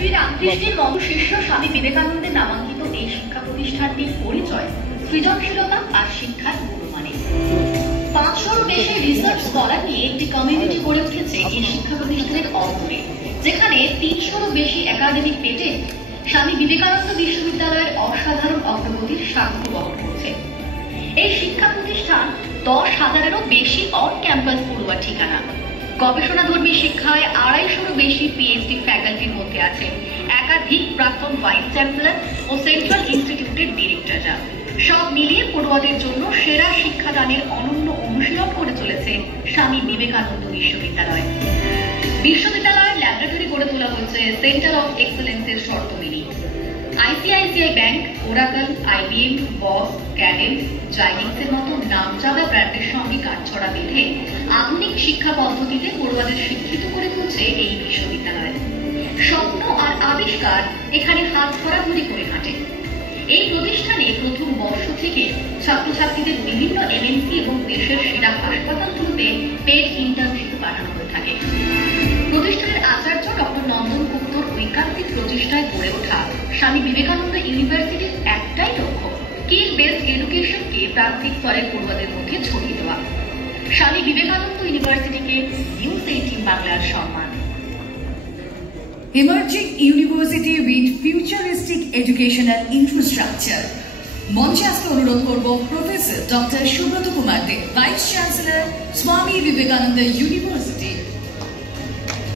শ্রী রামকৃষ্ণের মহাশিষ্য স্বামী বিবেকানন্দের নামাঙ্কিত এই শিক্ষা প্রতিষ্ঠানটির পরিচয় সৃজনশীলতা আর শিক্ষার গুণমানে। 500-র বেশি রিসার্চ স্কলার নিয়ে একটি কমিউনিটি গড়ে উঠেছে এই শিক্ষা প্রতিষ্ঠানের অন্তরে, যেখানে 300-রও বেশি একাডেমিক পেটেন্ট স্বামী বিবেকানন্দ বিশ্ববিদ্যালয়ের অসাধারণ অগ্রগতির সাক্ষ্য বহন করছে। এই শিক্ষা প্রতিষ্ঠান 10,000-এরও বেশি অন ক্যাম্পাস পড়ুয়ার ঠিকানা। গবেষণাধর্মী শিক্ষায় 250-রও বেশি পিএইচডি ফ্যাকাল্টির মধ্যে আছে একাধিক প্রাক্তন ভাইস চ্যান্সেলর ও সেন্ট্রাল ইনস্টিটিউটের ডিরেক্টররা। সব মিলিয়ে পড়ুয়াদের জন্য সেরা শিক্ষাদানের অনন্য অনুশীলন করে চলেছে স্বামী বিবেকানন্দ বিশ্ববিদ্যালয়। বিশ্ববিদ্যালয়ের ল্যাবরেটরি গড়ে তোলা হয়েছে সেন্টার অফ এক্সেলেন্সের শর্ত মেনে। আইসিআইসিআই ব্যাংক, ওরাকল, আইবিএম, বস, ক্যাডেন্স, জাইনিংসের মতো নামজাদা ব্র্যান্ডের সঙ্গে কাঠছড়া বেঁধে আধুনিক শিক্ষা পদ্ধতিতে পড়ুয়াদের শিক্ষিত করে তুলছে এই বিশ্ববিদ্যালয়। স্বপ্ন আর আবিষ্কার এখানে হাত ধরাধরি করে হাঁটে। এই প্রতিষ্ঠানে প্রথম বর্ষ থেকে ছাত্রছাত্রীদের বিভিন্ন এমএনসি এবং দেশের সেরা হাসপাতালগুলোতে পেড ইন্টার্নশিপ পাঠানো হয়ে থাকে। প্রতিষ্ঠানের আচার্য ডক্টর নন্দন গুপ্তর ঐকান্তিক প্রচেষ্টায় গড়ে ওঠা স্বামী বিবেকানন্দ ইউনিভার্সিটির একটাই লক্ষ্য, স্কিল বেসড এডুকেশনকে প্রান্তিক স্তরের পড়ুয়াদের মধ্যে ছড়িয়ে দেওয়া। স্বামী বিবেকানন্দ ইউনিভার্সিটিকে নিউজ 18 বাংলার সম্মান। Emerging University with Futuristic Educational Infrastructure. মঞ্চে আসতে অনুরোধ করব প্রফেসর ডক্টর সুব্রত কুমার দে, vice chancellor Swami Vivekananda university.